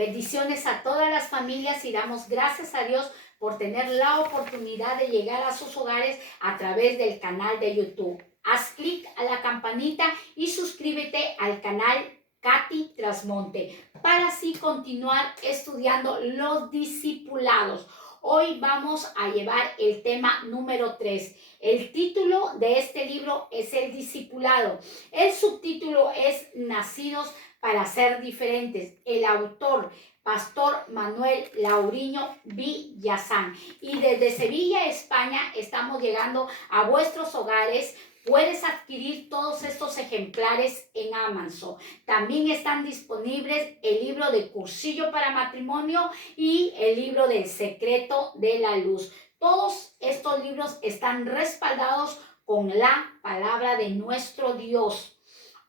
Bendiciones a todas las familias y damos gracias a Dios por tener la oportunidad de llegar a sus hogares a través del canal de YouTube. Haz clic a la campanita y suscríbete al canal Katy Trasmonte para así continuar estudiando los discipulados. Hoy vamos a llevar el tema número 3. El título de este libro es El discipulado. El subtítulo es Nacidos para ser diferentes. El autor, Pastor Manuel Lauriño Villazán. Y desde Sevilla, España, estamos llegando a vuestros hogares. Puedes adquirir todos estos ejemplares en Amazon. También están disponibles el libro de Cursillo para Matrimonio y el libro del Secreto de la Luz. Todos estos libros están respaldados con la palabra de nuestro Dios.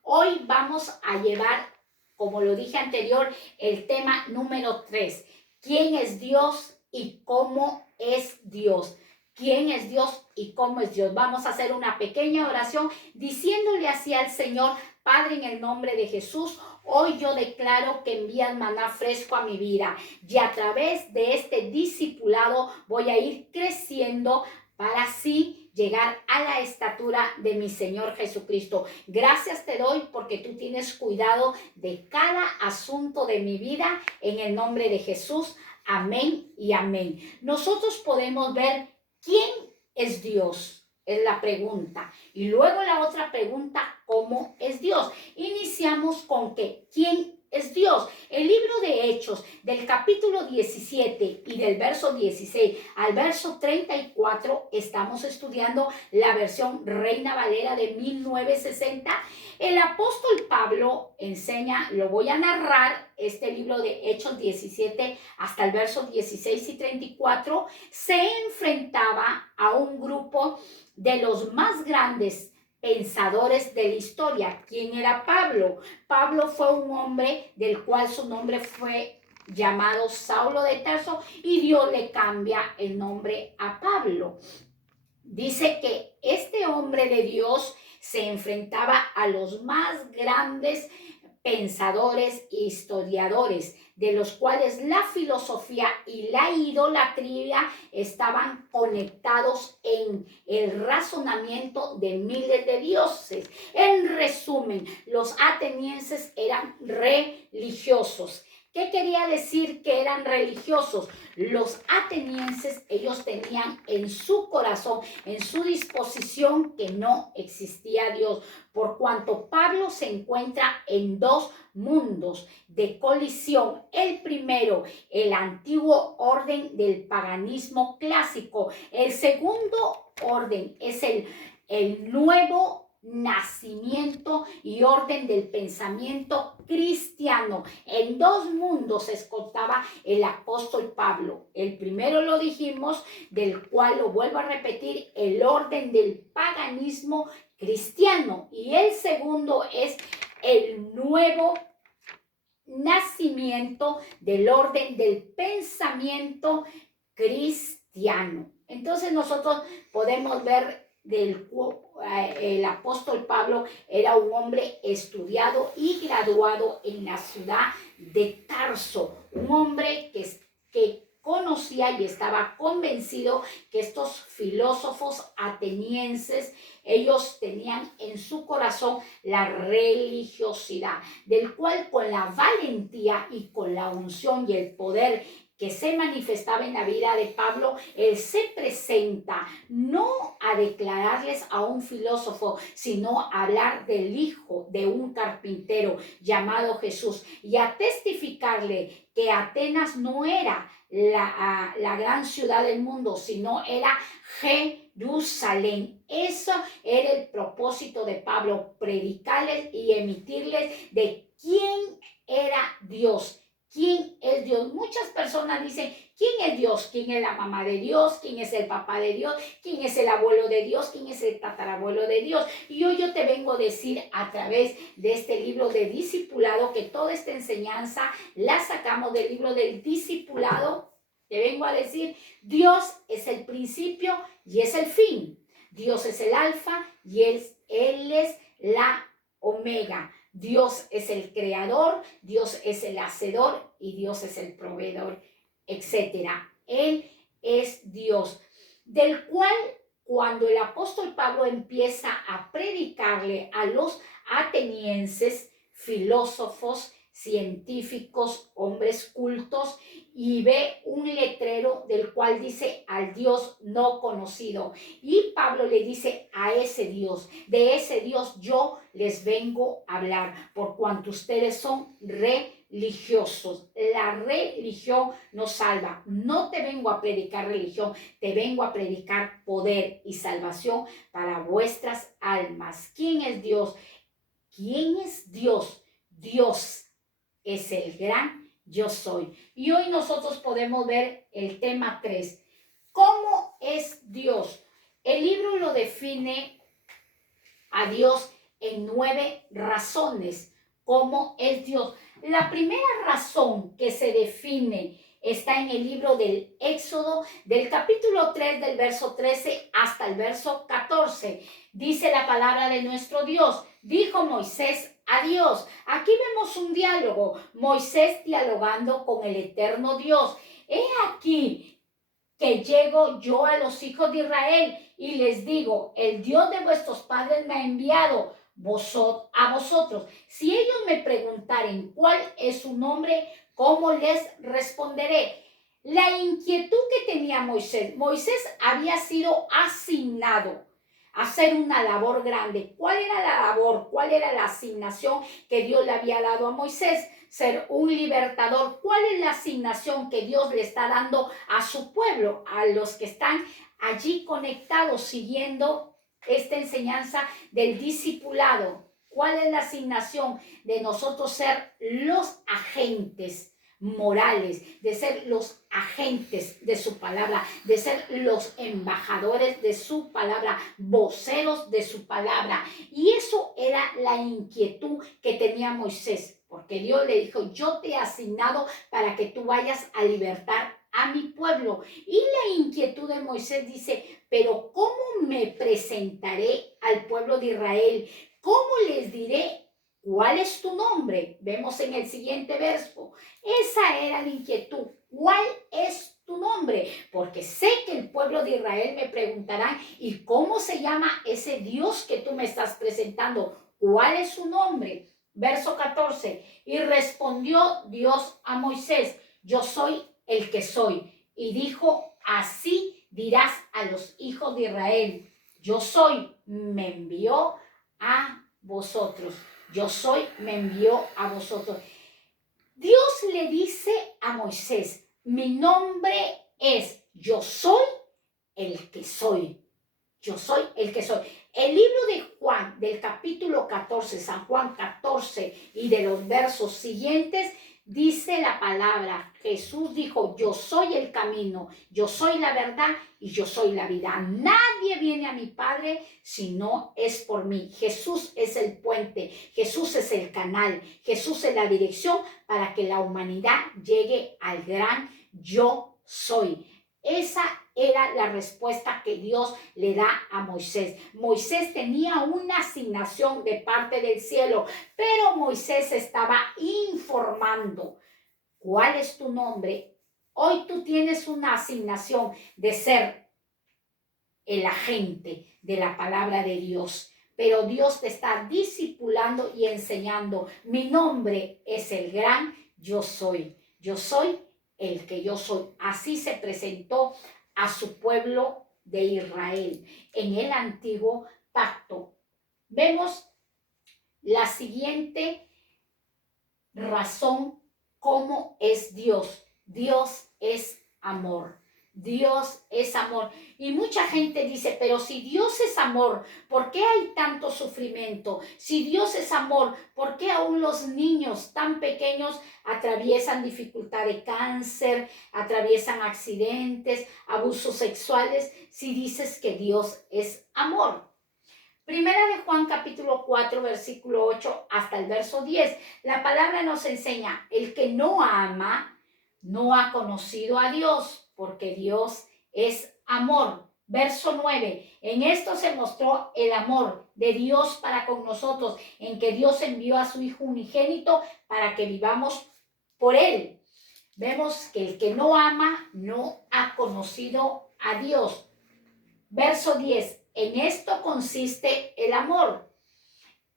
Hoy vamos a llevar, como lo dije anterior, el tema número 3. ¿Quién es Dios y cómo es Dios? ¿Quién es Dios y cómo es Dios? Vamos a hacer una pequeña oración diciéndole así al Señor: Padre, en el nombre de Jesús, hoy yo declaro que envías maná fresco a mi vida y a través de este discipulado voy a ir creciendo para así llegar a la estatura de mi Señor Jesucristo. Gracias te doy porque tú tienes cuidado de cada asunto de mi vida en el nombre de Jesús. Amén y amén. Nosotros podemos ver quién es Dios, es la pregunta. Y luego la otra pregunta, ¿cómo es Dios? Iniciamos con que, ¿quién es Dios? El libro de Hechos, del capítulo 17 y del verso 16 al verso 34, estamos estudiando la versión Reina Valera de 1960. El apóstol Pablo enseña, lo voy a narrar, este libro de Hechos 17 hasta el verso 16 y 34, se enfrentaba a un grupo de los más grandes pensadores de la historia. ¿Quién era Pablo? Pablo fue un hombre del cual su nombre fue llamado Saulo de Tarso y Dios le cambia el nombre a Pablo. Dice que este hombre de Dios se enfrentaba a los más grandes pensadores e historiadores, de los cuales la filosofía y la idolatría estaban conectados en el razonamiento de miles de dioses. En resumen, los atenienses eran religiosos. ¿Qué quería decir que eran religiosos? Los atenienses, ellos tenían en su corazón, en su disposición, que no existía Dios, por cuanto Pablo se encuentra en dos mundos de colisión. El primero, el antiguo orden del paganismo clásico. El segundo orden es el nuevo nacimiento y orden del pensamiento cristiano. En dos mundos escoltaba el apóstol Pablo. El primero lo dijimos, del cual lo vuelvo a repetir, el orden del paganismo cristiano. Y el segundo es el nuevo nacimiento del orden del pensamiento cristiano. Entonces nosotros podemos ver el apóstol Pablo era un hombre estudiado y graduado en la ciudad de Tarso, un hombre que conocía y estaba convencido que estos filósofos atenienses, ellos tenían en su corazón la religiosidad, del cual con la valentía y con la unción y el poder que se manifestaba en la vida de Pablo, él se presenta no a declararles a un filósofo, sino a hablar del hijo de un carpintero llamado Jesús y a testificarle que Atenas no era la gran ciudad del mundo, sino era Jerusalén. Eso era el propósito de Pablo, predicarles y emitirles de quién era Dios. ¿Quién es Dios? Muchas personas dicen, ¿quién es Dios? ¿Quién es la mamá de Dios? ¿Quién es el papá de Dios? ¿Quién es el abuelo de Dios? ¿Quién es el tatarabuelo de Dios? Y hoy yo te vengo a decir a través de este libro de discipulado, que toda esta enseñanza la sacamos del libro del discipulado. Te vengo a decir, Dios es el principio y es el fin. Dios es el alfa y Él es la omega. Dios es el creador, Dios es el hacedor y Dios es el proveedor, etcétera. Él es Dios, del cual cuando el apóstol Pablo empieza a predicarle a los atenienses, filósofos, científicos, hombres cultos, y ve un letrero del cual dice al Dios no conocido. Y Pablo le dice a ese Dios, de ese Dios yo les vengo a hablar, por cuanto ustedes son religiosos. La religión nos salva. No te vengo a predicar religión, te vengo a predicar poder y salvación para vuestras almas. ¿Quién es Dios? ¿Quién es Dios? Dios es el gran yo soy. Y hoy nosotros podemos ver el tema 3. ¿Cómo es Dios? El libro lo define a Dios en 9 razones. ¿Cómo es Dios? La primera razón que se define está en el libro del Éxodo, del capítulo 3, del verso 13 hasta el verso 14. Dice la palabra de nuestro Dios. Dijo Moisés a Dios. Aquí vemos un diálogo. Moisés dialogando con el eterno Dios. He aquí que llego yo a los hijos de Israel y les digo, el Dios de vuestros padres me ha enviado a vosotros. Si ellos me preguntaren cuál es su nombre, ¿cómo les responderé? La inquietud que tenía Moisés. Moisés había sido asignado a hacer una labor grande. ¿Cuál era la labor? ¿Cuál era la asignación que Dios le había dado a Moisés? Ser un libertador. ¿Cuál es la asignación que Dios le está dando a su pueblo, a los que están allí conectados siguiendo esta enseñanza del discipulado? ¿Cuál es la asignación de nosotros ser los agentes morales, de ser los agentes de su palabra, de ser los embajadores de su palabra, voceros de su palabra? Y eso era la inquietud que tenía Moisés, porque Dios le dijo, yo te he asignado para que tú vayas a libertar a mi pueblo. Y la inquietud de Moisés dice, pero ¿cómo me presentaré al pueblo de Israel? ¿Cómo les diré cuál es tu nombre? Vemos en el siguiente verso. Esa era la inquietud. ¿Cuál es tu nombre? Porque sé que el pueblo de Israel me preguntará, ¿y cómo se llama ese Dios que tú me estás presentando? ¿Cuál es su nombre? Verso 14. Y respondió Dios a Moisés, yo soy el que soy. Y dijo, así dirás a los hijos de Israel, yo soy, me envió a vosotros. Yo soy, me envió a vosotros. Dios le dice a Moisés, mi nombre es yo soy el que soy. Yo soy el que soy. El libro de Juan, del capítulo 14, San Juan 14 y de los versos siguientes, dice la palabra, Jesús dijo, yo soy el camino, yo soy la verdad y yo soy la vida. Nadie viene a mi Padre si no es por mí. Jesús es el puente, Jesús es el canal, Jesús es la dirección para que la humanidad llegue al gran yo soy. Esa era la respuesta que Dios le da a Moisés. Moisés tenía una asignación de parte del cielo, pero Moisés estaba informando. ¿Cuál es tu nombre? Hoy tú tienes una asignación de ser el agente de la palabra de Dios, pero Dios te está discipulando y enseñando. Mi nombre es el gran yo soy. Yo soy el que yo soy. Así se presentó a su pueblo de Israel en el antiguo pacto. Vemos la siguiente razón, cómo es Dios. Dios es amor. Dios es amor. Y mucha gente dice, pero si Dios es amor, ¿por qué hay tanto sufrimiento? Si Dios es amor, ¿por qué aún los niños tan pequeños atraviesan dificultad de cáncer, atraviesan accidentes, abusos sexuales, si dices que Dios es amor? Primera de Juan capítulo 4, versículo 8 hasta el verso 10. La palabra nos enseña, el que no ama, no ha conocido a Dios, porque Dios es amor. Verso 9, en esto se mostró el amor de Dios para con nosotros, en que Dios envió a su Hijo unigénito para que vivamos por Él. Vemos que el que no ama no ha conocido a Dios. Verso 10, en esto consiste el amor.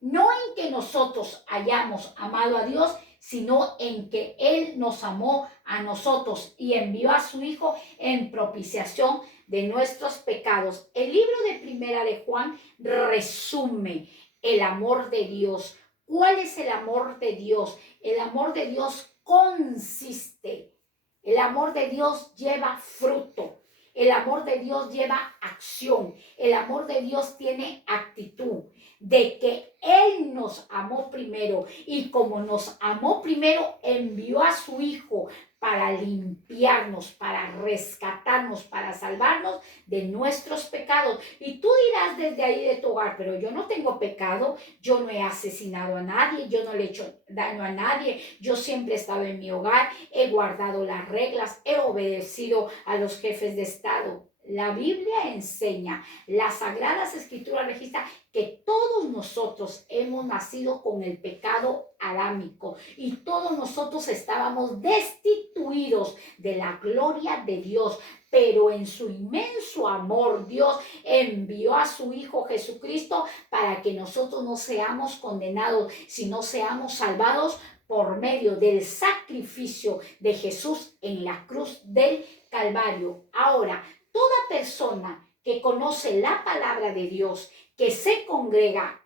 No en que nosotros hayamos amado a Dios, sino en que Él nos amó a nosotros y envió a su Hijo en propiciación de nuestros pecados. El libro de Primera de Juan resume el amor de Dios. ¿Cuál es el amor de Dios? El amor de Dios consiste. El amor de Dios lleva fruto. El amor de Dios lleva acción. El amor de Dios tiene actitud de que Él nos amó primero y como nos amó primero, envió a su Hijo para limpiarnos, para rescatarnos, para salvarnos de nuestros pecados. Y tú dirás desde ahí de tu hogar, pero yo no tengo pecado, yo no he asesinado a nadie, yo no le he hecho daño a nadie, yo siempre he estado en mi hogar, he guardado las reglas, he obedecido a los jefes de Estado. La Biblia enseña, las Sagradas Escrituras registran que todos nosotros hemos nacido con el pecado adámico y todos nosotros estábamos destituidos de la gloria de Dios, pero en su inmenso amor Dios envió a su Hijo Jesucristo para que nosotros no seamos condenados, sino seamos salvados por medio del sacrificio de Jesús en la cruz del Calvario. Ahora, toda persona que conoce la palabra de Dios, que se congrega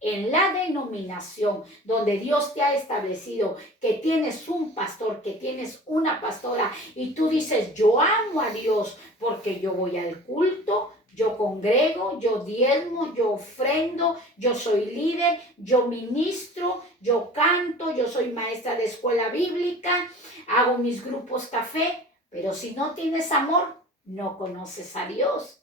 en la denominación donde Dios te ha establecido, que tienes un pastor, que tienes una pastora y tú dices, yo amo a Dios porque yo voy al culto, yo congrego, yo diezmo, yo ofrendo, yo soy líder, yo ministro, yo canto, yo soy maestra de escuela bíblica, hago mis grupos café, pero si no tienes amor, no conoces a Dios.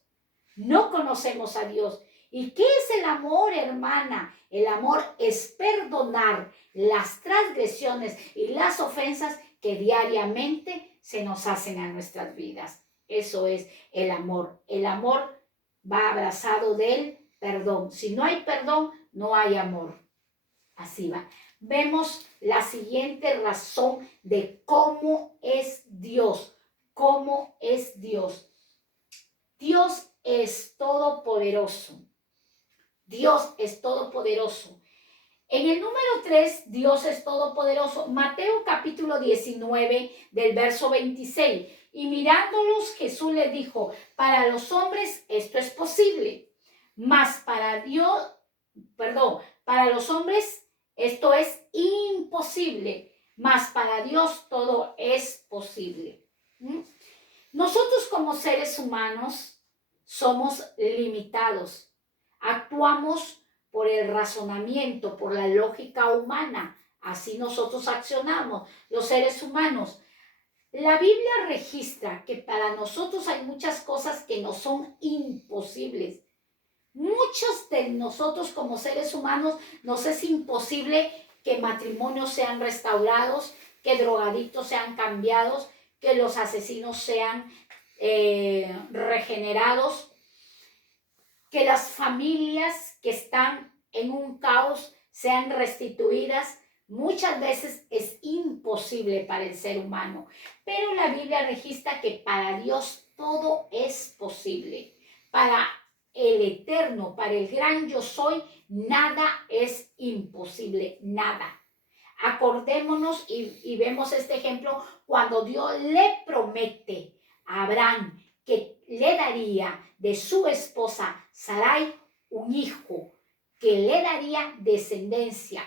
No conocemos a Dios. ¿Y qué es el amor, hermana? El amor es perdonar las transgresiones y las ofensas que diariamente se nos hacen a nuestras vidas. Eso es el amor. El amor va abrazado del perdón. Si no hay perdón, no hay amor. Así va. Vemos la siguiente razón de cómo es Dios. ¿Cómo es Dios? Dios es todopoderoso. Dios es todopoderoso. En el número 3, Dios es todopoderoso. Mateo capítulo 19 del verso 26. Y mirándolos, Jesús les dijo, para los hombres esto es posible, mas para Dios, para los hombres esto es imposible, mas para Dios todo es posible. Nosotros como seres humanos somos limitados. Actuamos por el razonamiento, por la lógica humana. Así nosotros accionamos, los seres humanos. La Biblia registra que para nosotros hay muchas cosas que nos son imposibles. Muchos de nosotros como seres humanos nos es imposible que matrimonios sean restaurados, que drogadictos sean cambiados, que los asesinos sean regenerados, que las familias que están en un caos sean restituidas. Muchas veces es imposible para el ser humano, pero la Biblia registra que para Dios todo es posible. Para el eterno, para el gran yo soy, nada es imposible, nada. Acordémonos y vemos este ejemplo cuando Dios le promete a Abraham que le daría de su esposa Sarai un hijo, que le daría descendencia.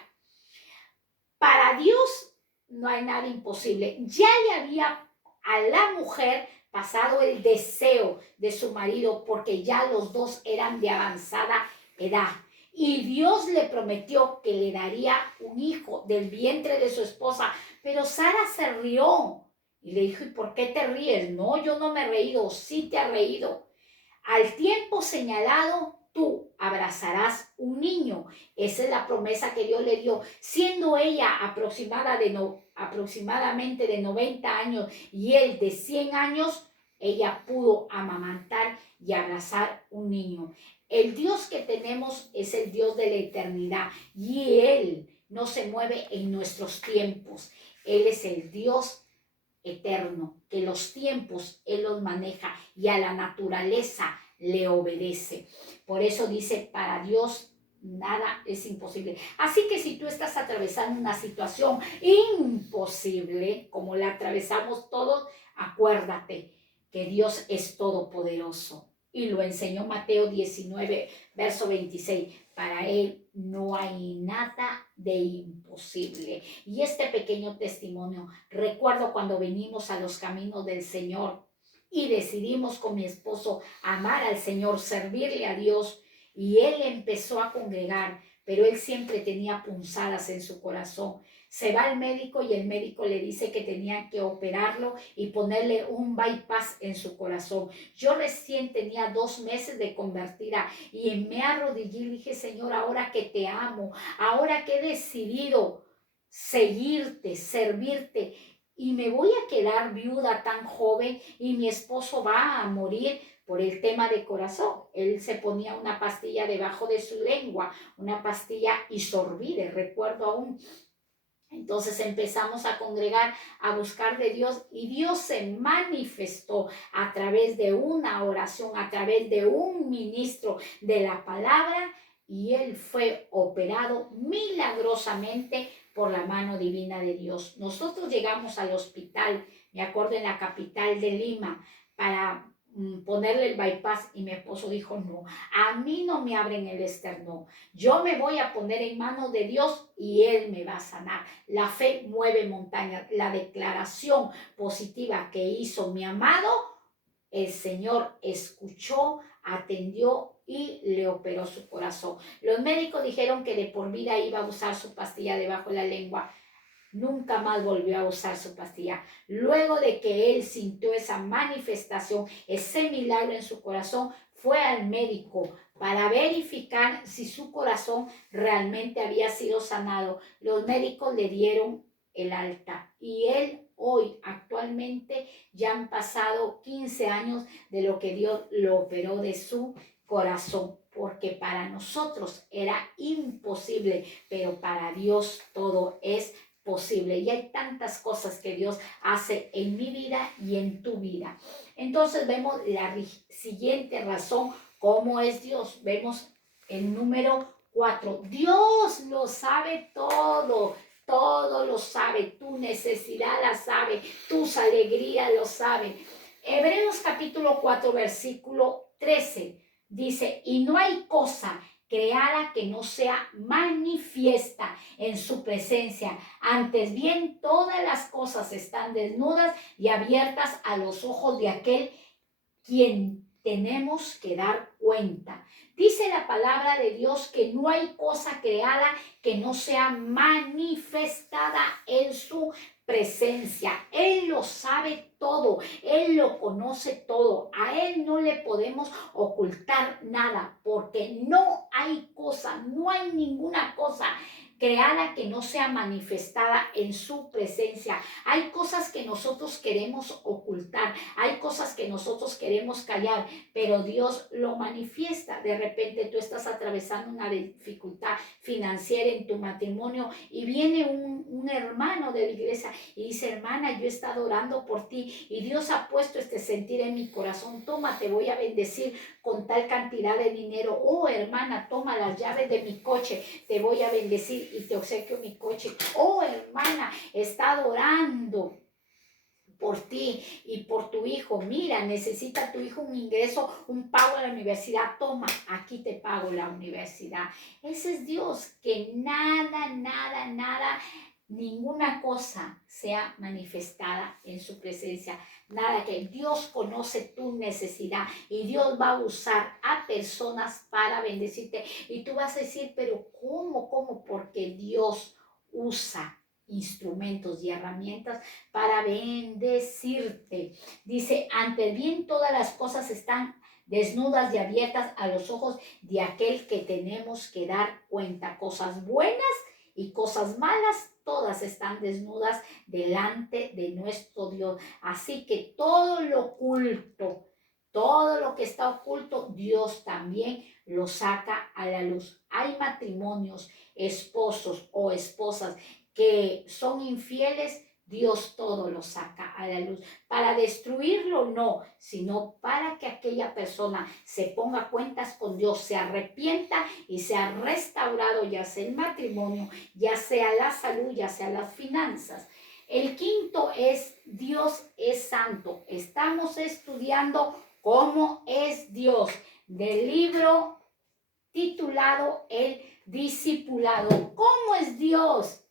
Para Dios no hay nada imposible. Ya le había a la mujer pasado el deseo de su marido porque ya los dos eran de avanzada edad. Y Dios le prometió que le daría un hijo del vientre de su esposa. Pero Sara se rió y le dijo, ¿y por qué te ríes? No, yo no me he reído. Sí te has reído. Al tiempo señalado, tú abrazarás un niño. Esa es la promesa que Dios le dio. Siendo ella aproximadamente de 90 años y él de 100 años, ella pudo amamantar y abrazar un niño. El Dios que tenemos es el Dios de la eternidad y Él no se mueve en nuestros tiempos. Él es el Dios eterno, que los tiempos Él los maneja y a la naturaleza le obedece. Por eso dice, para Dios nada es imposible. Así que si tú estás atravesando una situación imposible, como la atravesamos todos, acuérdate que Dios es todopoderoso. Y lo enseñó Mateo 19, verso 26. Para Él no hay nada de imposible. Y este pequeño testimonio, recuerdo cuando venimos a los caminos del Señor y decidimos con mi esposo amar al Señor, servirle a Dios, y él empezó a congregar, pero él siempre tenía punzadas en su corazón. Se va al médico y el médico le dice que tenían que operarlo y ponerle un bypass en su corazón. Yo recién tenía 2 meses de convertida y me arrodillé y dije, Señor, ahora que te amo, ahora que he decidido seguirte, servirte, y me voy a quedar viuda tan joven y mi esposo va a morir por el tema de corazón. Él se ponía una pastilla debajo de su lengua, una pastilla Isorbide, recuerdo aún. Entonces empezamos a congregar, a buscar de Dios, y Dios se manifestó a través de una oración, a través de un ministro de la palabra, y él fue operado milagrosamente por la mano divina de Dios. Nosotros llegamos al hospital, me acuerdo, en la capital de Lima, para ponerle el bypass, y mi esposo dijo, no, a mí no me abren el externo, yo me voy a poner en manos de Dios y Él me va a sanar. La fe mueve montañas. La declaración positiva que hizo mi amado, el Señor escuchó, atendió y le operó su corazón. Los médicos dijeron que de por vida iba a usar su pastilla debajo de la lengua. Nunca más volvió a usar su pastilla. Luego de que él sintió esa manifestación, ese milagro en su corazón, fue al médico para verificar si su corazón realmente había sido sanado. Los médicos le dieron el alta y él hoy, actualmente, ya han pasado 15 años de lo que Dios lo operó de su corazón, porque para nosotros era imposible, pero para Dios todo es posible. Y hay tantas cosas que Dios hace en mi vida y en tu vida. Entonces vemos la siguiente razón, cómo es Dios. Vemos el número 4. Dios lo sabe todo. Todo lo sabe, tu necesidad la sabe, tus alegrías lo sabe. Hebreos capítulo 4, versículo 13 dice, y no hay cosa creada que no sea manifiesta en su presencia. Antes bien, todas las cosas están desnudas y abiertas a los ojos de aquel quien tenemos que dar cuenta. Dice la palabra de Dios que no hay cosa creada que no sea manifestada en su presencia. Él lo sabe todo, Él lo conoce todo. A Él no le podemos ocultar nada, porque no hay cosa, no hay ninguna cosa creada que no sea manifestada en su presencia. Hay cosas que nosotros queremos ocultar, hay cosas que nosotros queremos callar, pero Dios lo manifiesta. De repente tú estás atravesando una dificultad financiera en tu matrimonio y viene un hermano de la iglesia y dice, hermana, yo he estado orando por ti y Dios ha puesto este sentir en mi corazón. Toma, te voy a bendecir con tal cantidad de dinero. Oh, hermana, toma las llaves de mi coche, te voy a bendecir y te obsequio mi coche. Oh, hermana, he estado orando por ti y por tu hijo. Mira, necesita tu hijo un ingreso, un pago a la universidad. Toma, aquí te pago la universidad. Ese es Dios, que nada, ninguna cosa sea manifestada en su presencia. Nada, que Dios conoce tu necesidad y Dios va a usar a personas para bendecirte. Y tú vas a decir, pero ¿cómo? Porque Dios usa instrumentos y herramientas para bendecirte. Dice, ante bien todas las cosas están desnudas y abiertas a los ojos de aquel que tenemos que dar cuenta. Cosas buenas y cosas malas, todas están desnudas delante de nuestro Dios. Así que todo lo oculto, todo lo que está oculto, Dios también lo saca a la luz. Hay matrimonios, esposos o esposas que son infieles, Dios todo lo saca a la luz. Para destruirlo no, sino para que aquella persona se ponga cuentas con Dios, se arrepienta y sea restaurado, ya sea el matrimonio, ya sea la salud, ya sea las finanzas. El quinto es Dios es santo. Estamos estudiando cómo es Dios, del libro titulado El Discipulado. ¿Cómo es Dios?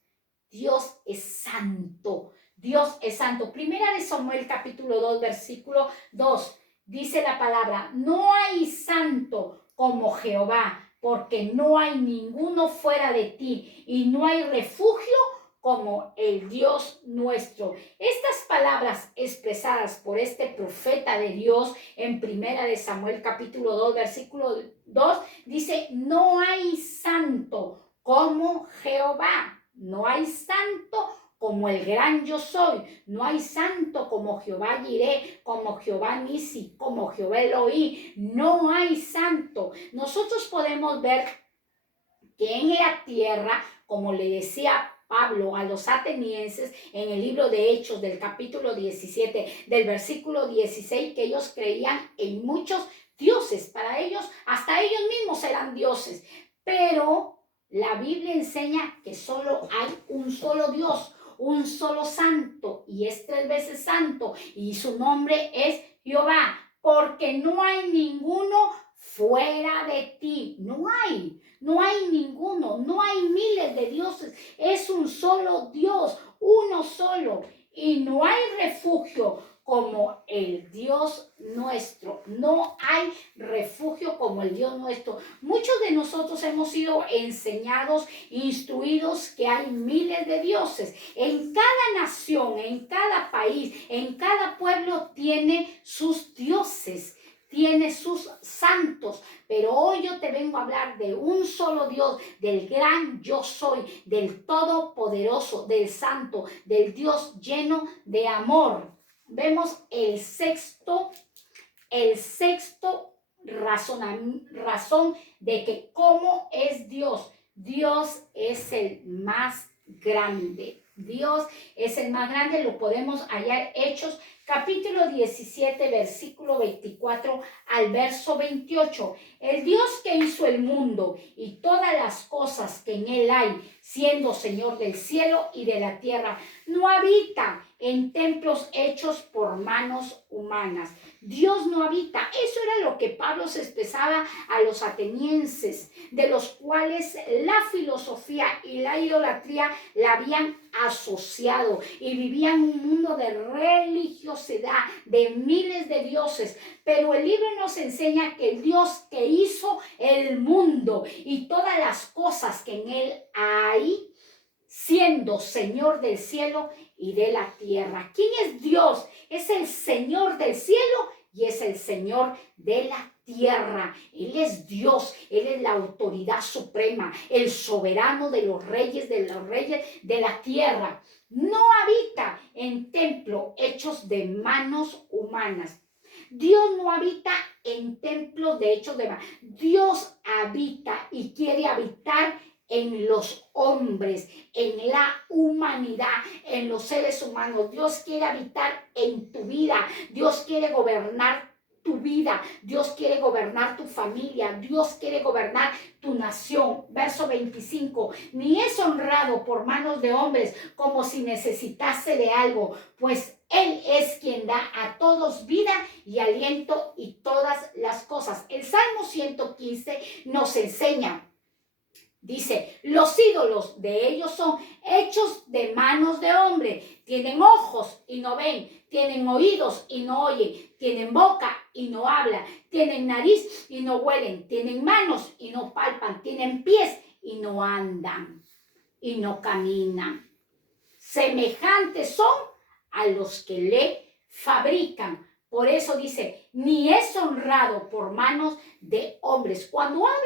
Dios es santo. Dios es santo. Primera de Samuel capítulo 2, versículo 2. Dice la palabra, no hay santo como Jehová, porque no hay ninguno fuera de ti y no hay refugio como el Dios nuestro. Estas palabras expresadas por este profeta de Dios en Primera de Samuel capítulo 2, versículo 2, dice, no hay santo como Jehová. No hay santo como el gran yo soy. No hay santo como Jehová Jireh, como Jehová Nisi, como Jehová Elohim. No hay santo. Nosotros podemos ver que en la tierra, como le decía Pablo a los atenienses en el libro de Hechos del capítulo 17, del versículo 16, que ellos creían en muchos dioses. Para ellos, hasta ellos mismos eran dioses. Pero la Biblia enseña que solo hay un solo Dios, un solo santo, y es 3 veces santo, y su nombre es Jehová, porque no hay ninguno fuera de ti. No hay ninguno, no hay miles de dioses, es un solo Dios, uno solo, y no hay refugio como el Dios nuestro. No hay refugio como el Dios nuestro. Muchos de nosotros hemos sido enseñados, instruidos que hay miles de dioses. En cada nación, en cada país, en cada pueblo tiene sus dioses, tiene sus santos, pero hoy yo te vengo a hablar de un solo Dios, del gran yo soy, del todopoderoso, del santo, del Dios lleno de amor. Vemos el sexto razón de que cómo es Dios. Dios es el más grande. Dios es el más grande, lo podemos hallar Hechos capítulo 17, versículo 24 al verso 28. El Dios que hizo el mundo y todas las cosas que en él hay, siendo Señor del cielo y de la tierra, no habita en templos hechos por manos humanas. Dios no habita. Eso era lo que Pablo se expresaba a los atenienses, de los cuales la filosofía y la idolatría la habían asociado y vivían un mundo de religiosidad, de miles de dioses. Pero el libro nos enseña que el Dios que hizo el mundo y todas las cosas que en él hay, siendo Señor del cielo y de la tierra. ¿Quién es Dios? Es el Señor del cielo y es el Señor de la tierra. Él es Dios, Él es la autoridad suprema, el soberano de los reyes de la tierra. No habita en templos hechos de manos humanas. Dios no habita en templos de hechos de manos. Dios habita y quiere habitar en los hombres, en la humanidad, en los seres humanos. Dios quiere habitar en tu vida. Dios quiere gobernar tu vida. Dios quiere gobernar tu familia. Dios quiere gobernar tu nación. Verso 25. Ni es honrado por manos de hombres como si necesitase de algo, pues Él es quien da a todos vida y aliento y todas las cosas. El Salmo 115 nos enseña. Dice, los ídolos de ellos son hechos de manos de hombre. Tienen ojos y no ven, tienen oídos y no oyen, tienen boca y no hablan, tienen nariz y no huelen, tienen manos y no palpan, tienen pies y no andan y no caminan. Semejantes son a los que le fabrican. Por eso dice, ni es honrado por manos de hombres. Cuando habla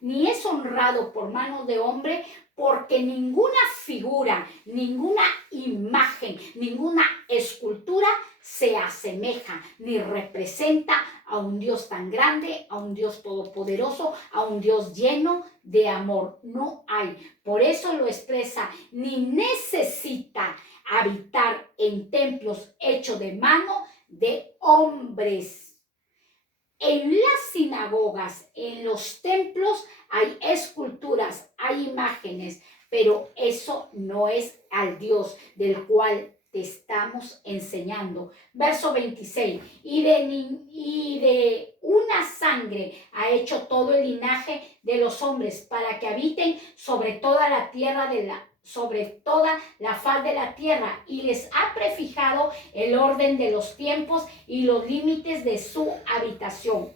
ni es honrado por manos de hombre, porque ninguna figura, ninguna imagen, ninguna escultura se asemeja ni representa a un Dios tan grande, a un Dios todopoderoso, a un Dios lleno de amor. No hay. Por eso lo expresa, ni necesita habitar en templos hechos de mano de hombres. En las sinagogas, en los templos, hay esculturas, hay imágenes, pero eso no es al Dios del cual te estamos enseñando. Verso 26, y de una sangre ha hecho todo el linaje de los hombres para que habiten sobre toda la tierra sobre toda la faz de la tierra, y les ha prefijado el orden de los tiempos y los límites de su habitación.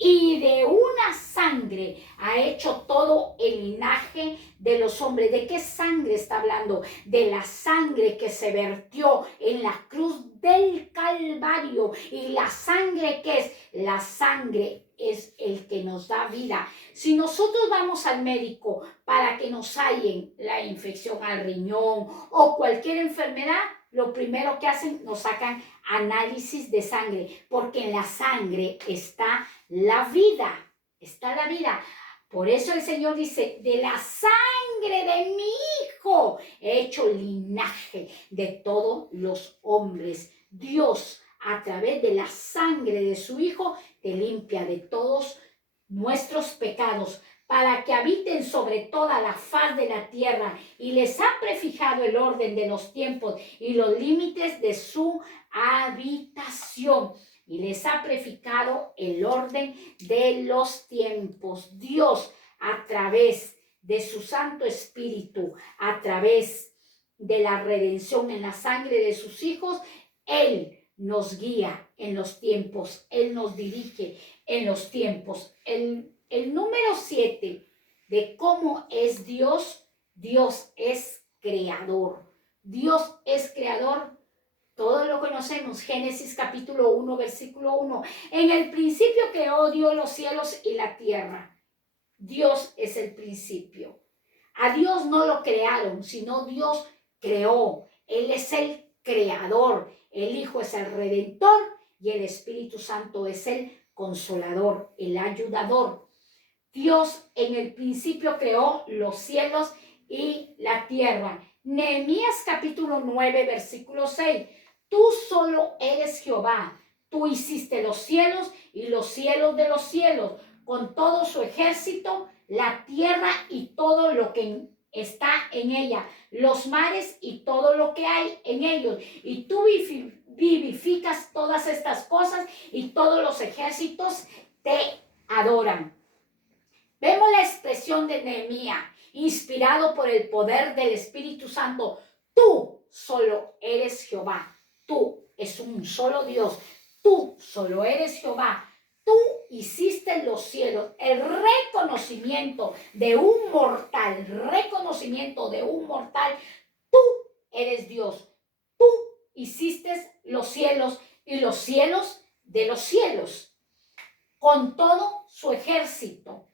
Y de una sangre ha hecho todo el linaje de los hombres. ¿De qué sangre está hablando? De la sangre que se vertió en la cruz del Calvario. ¿Y la sangre qué es? La sangre es el que nos da vida. Si nosotros vamos al médico para que nos hallen la infección al riñón o cualquier enfermedad, lo primero que hacen, nos sacan análisis de sangre, porque en la sangre está la vida, está la vida. Por eso el Señor dice, de la sangre de mi Hijo he hecho linaje de todos los hombres. Dios, a través de la sangre de su Hijo, te limpia de todos nuestros pecados, para que habiten sobre toda la faz de la tierra, y les ha prefijado el orden de los tiempos y los límites de su habitación. Y les ha prefijado el orden de los tiempos. Dios, a través de su Santo Espíritu, a través de la redención en la sangre de sus hijos, Él nos guía en los tiempos, Él nos dirige en los tiempos. El número 7 de cómo es Dios, Dios es creador. Dios es creador. Todos lo conocemos, Génesis capítulo 1, versículo 1. En el principio creó Dios los cielos y la tierra. Dios es el principio. A Dios no lo crearon, sino Dios creó. Él es el creador. El Hijo es el redentor y el Espíritu Santo es el consolador, el ayudador. Dios en el principio creó los cielos y la tierra. Nehemías capítulo 9, versículo 6. Tú solo eres Jehová. Tú hiciste los cielos y los cielos de los cielos, con todo su ejército, la tierra y todo lo que está en ella, los mares y todo lo que hay en ellos. Y tú vivificas todas estas cosas y todos los ejércitos te adoran. Vemos la expresión de Nehemías, inspirado por el poder del Espíritu Santo. Tú solo eres Jehová. Tú es un solo Dios. Tú solo eres Jehová. Tú hiciste los cielos. El reconocimiento de un mortal. Tú eres Dios. Tú hiciste los cielos y los cielos de los cielos. Con todo su ejército.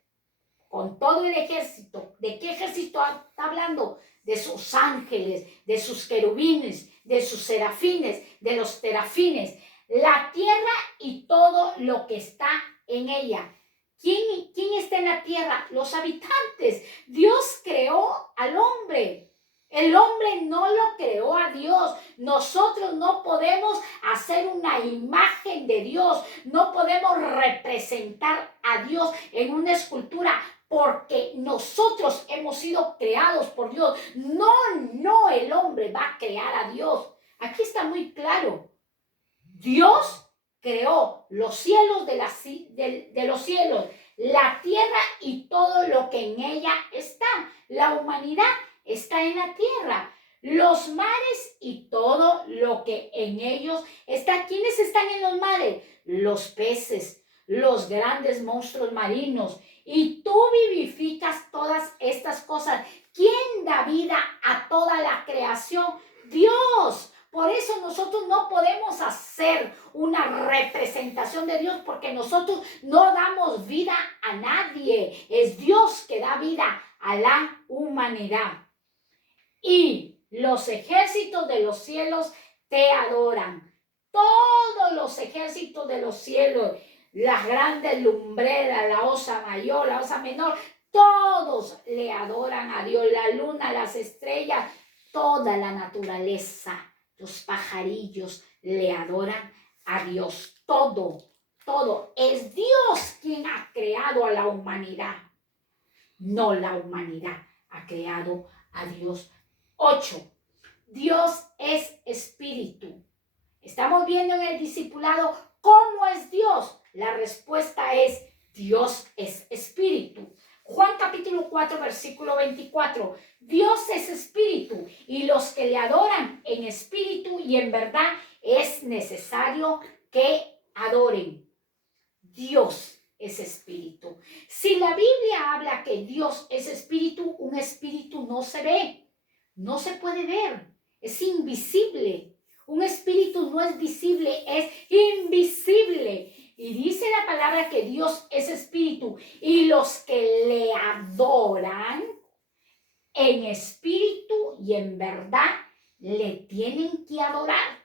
Con todo el ejército. ¿De qué ejército está hablando? De sus ángeles, de sus querubines, de sus serafines, de los terafines, la tierra y todo lo que está en ella. ¿Quién está en la tierra? Los habitantes. Dios creó al hombre. El hombre no lo creó a Dios. Nosotros no podemos hacer una imagen de Dios. No podemos representar a Dios en una escultura, porque nosotros hemos sido creados por Dios. No el hombre va a crear a Dios. Aquí está muy claro. Dios creó los cielos de los cielos, la tierra y todo lo que en ella está. La humanidad está en la tierra, los mares y todo lo que en ellos está. ¿Quiénes están en los mares? Los peces, los grandes monstruos marinos. Y tú vivificas todas estas cosas. ¿Quién da vida a toda la creación? Dios. Por eso nosotros no podemos hacer una representación de Dios, porque nosotros no damos vida a nadie. Es Dios que da vida a la humanidad. Y los ejércitos de los cielos te adoran. Todos los ejércitos de los cielos, las grandes lumbreras, la osa mayor, la osa menor, todos le adoran a Dios. La luna, las estrellas, toda la naturaleza, los pajarillos le adoran a Dios. Todo, todo. Es Dios quien ha creado a la humanidad. No la humanidad ha creado a Dios. 8. Dios es espíritu. Estamos viendo en el discipulado cómo es Dios. La respuesta es: Dios es espíritu. Juan capítulo 4, versículo 24. Dios es espíritu, y los que le adoran en espíritu y en verdad es necesario que adoren. Dios es espíritu. Si la Biblia habla que Dios es espíritu, un espíritu no se ve, no se puede ver, es invisible. Un espíritu no es visible, es invisible. Y dice la palabra que Dios es espíritu, y los que le adoran en espíritu y en verdad le tienen que adorar.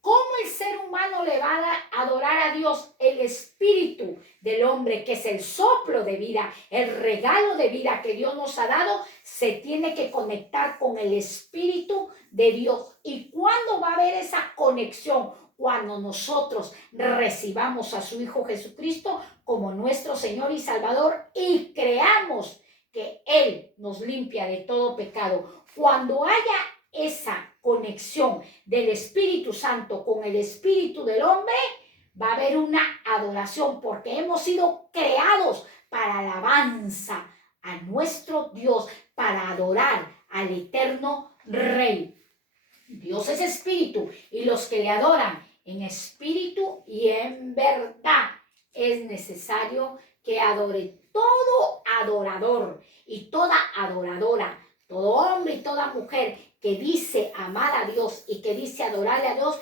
¿Cómo el ser humano le va a adorar a Dios? El espíritu del hombre, que es el soplo de vida, el regalo de vida que Dios nos ha dado, se tiene que conectar con el espíritu de Dios. ¿Y cuándo va a haber esa conexión? Cuando nosotros recibamos a su Hijo Jesucristo como nuestro Señor y Salvador y creamos que Él nos limpia de todo pecado. Cuando haya esa conexión del Espíritu Santo con el espíritu del hombre, va a haber una adoración, porque hemos sido creados para alabanza a nuestro Dios, para adorar al eterno Rey. Dios es espíritu, y los que le adoran en espíritu y en verdad es necesario que adore. Todo adorador y toda adoradora, todo hombre y toda mujer que dice amar a Dios y que dice adorarle a Dios,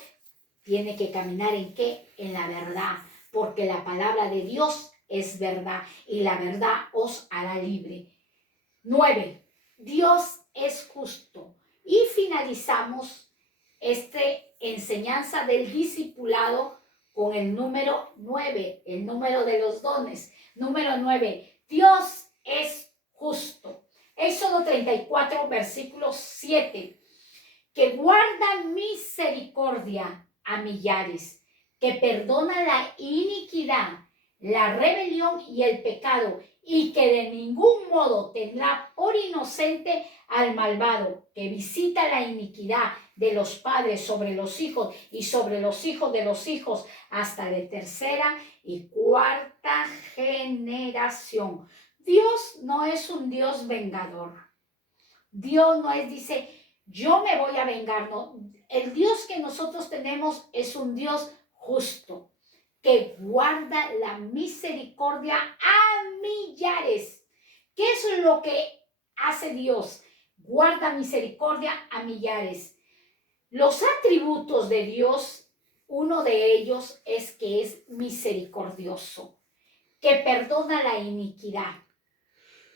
tiene que caminar ¿en qué? En la verdad, porque la palabra de Dios es verdad, y la verdad os hará libre. 9. Dios es justo. Y finalizamos esta enseñanza del discipulado con el número 9, el número de los dones. Número 9. Dios es justo. Éxodo 34, versículo 7. Que guarda misericordia a millares, que perdona la iniquidad, la rebelión y el pecado, y que de ningún modo tendrá por inocente al malvado, que visita la iniquidad de los padres sobre los hijos y sobre los hijos de los hijos, hasta de tercera y cuarta generación. Dios no es un Dios vengador. Dios no es, dice, yo me voy a vengar. No, el Dios que nosotros tenemos es un Dios justo, que guarda la misericordia a millares. ¿Qué es lo que hace Dios? Guarda misericordia a millares. Los atributos de Dios, uno de ellos es que es misericordioso, que perdona la iniquidad.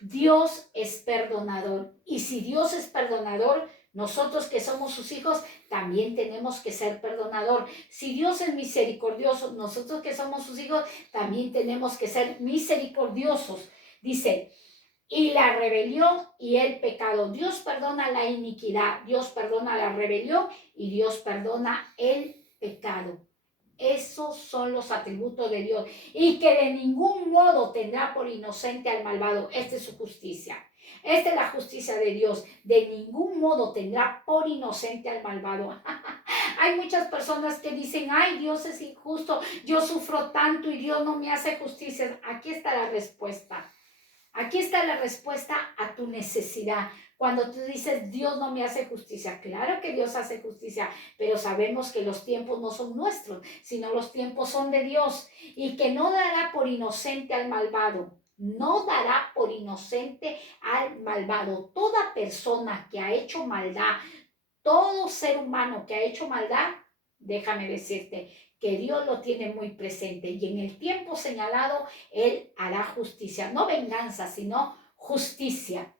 Dios es perdonador, y si Dios es perdonador, nosotros que somos sus hijos también tenemos que ser perdonador. Si Dios es misericordioso, nosotros que somos sus hijos también tenemos que ser misericordiosos. Dice, y la rebelión y el pecado. Dios perdona la iniquidad, Dios perdona la rebelión y Dios perdona el pecado. Esos son los atributos de Dios, y que de ningún modo tendrá por inocente al malvado. Esta es su justicia. Esta es la justicia de Dios. De ningún modo tendrá por inocente al malvado. Hay muchas personas que dicen, ay, Dios es injusto, yo sufro tanto y Dios no me hace justicia. Aquí está la respuesta. Aquí está la respuesta a tu necesidad. Cuando tú dices, Dios no me hace justicia, claro que Dios hace justicia, pero sabemos que los tiempos no son nuestros, sino los tiempos son de Dios, y que no dará por inocente al malvado. No dará por inocente al malvado. Toda persona que ha hecho maldad, todo ser humano que ha hecho maldad, déjame decirte que Dios lo tiene muy presente y en el tiempo señalado Él hará justicia, no venganza, sino justicia,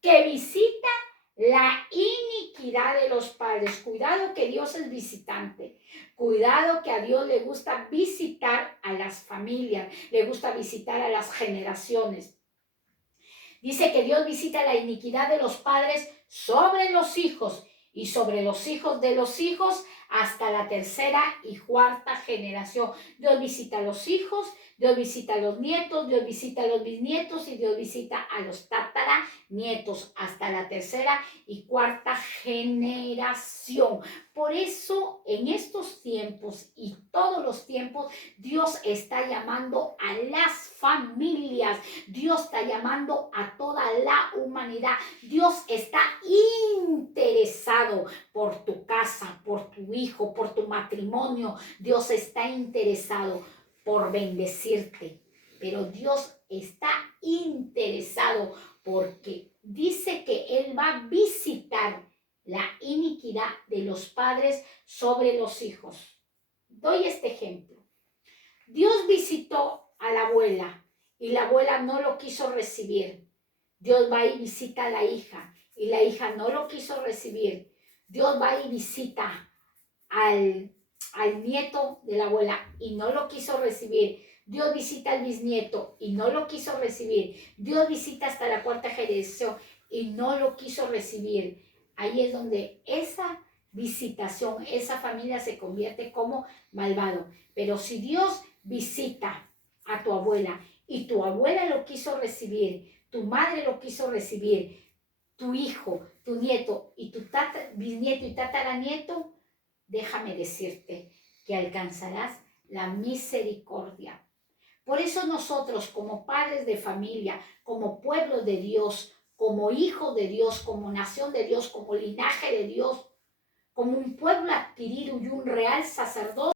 que visita la iniquidad de los padres. Cuidado que Dios es visitante. Cuidado que a Dios le gusta visitar a las familias, le gusta visitar a las generaciones. Dice que Dios visita la iniquidad de los padres sobre los hijos y sobre los hijos de los hijos hasta la tercera y cuarta generación. Dios visita a los hijos, Dios visita a los nietos, Dios visita a los bisnietos y Dios visita a los tataranietos hasta la tercera y cuarta generación. Por eso en estos tiempos y todos los tiempos Dios está llamando a las familias, Dios está llamando a toda la humanidad. Dios está interesado por tu casa, por tu hijo, por tu matrimonio. Dios está interesado por bendecirte. Pero Dios está interesado porque dice que Él va a visitar la iniquidad de los padres sobre los hijos. Doy este ejemplo. Dios visitó a la abuela y la abuela no lo quiso recibir. Dios va y visita a la hija y la hija no lo quiso recibir. Dios va y visita al nieto de la abuela y no lo quiso recibir. Dios visita al bisnieto y no lo quiso recibir. Dios visita hasta la cuarta generación y no lo quiso recibir. Ahí es donde esa visitación, esa familia se convierte como malvado. Pero si Dios visita a tu abuela y tu abuela lo quiso recibir, tu madre lo quiso recibir, tu hijo, tu nieto y tu bisnieto y tataranieto, déjame decirte que alcanzarás la misericordia. Por eso nosotros como padres de familia, como pueblo de Dios, como hijos de Dios, como nación de Dios, como linaje de Dios, como un pueblo adquirido y un real sacerdocio,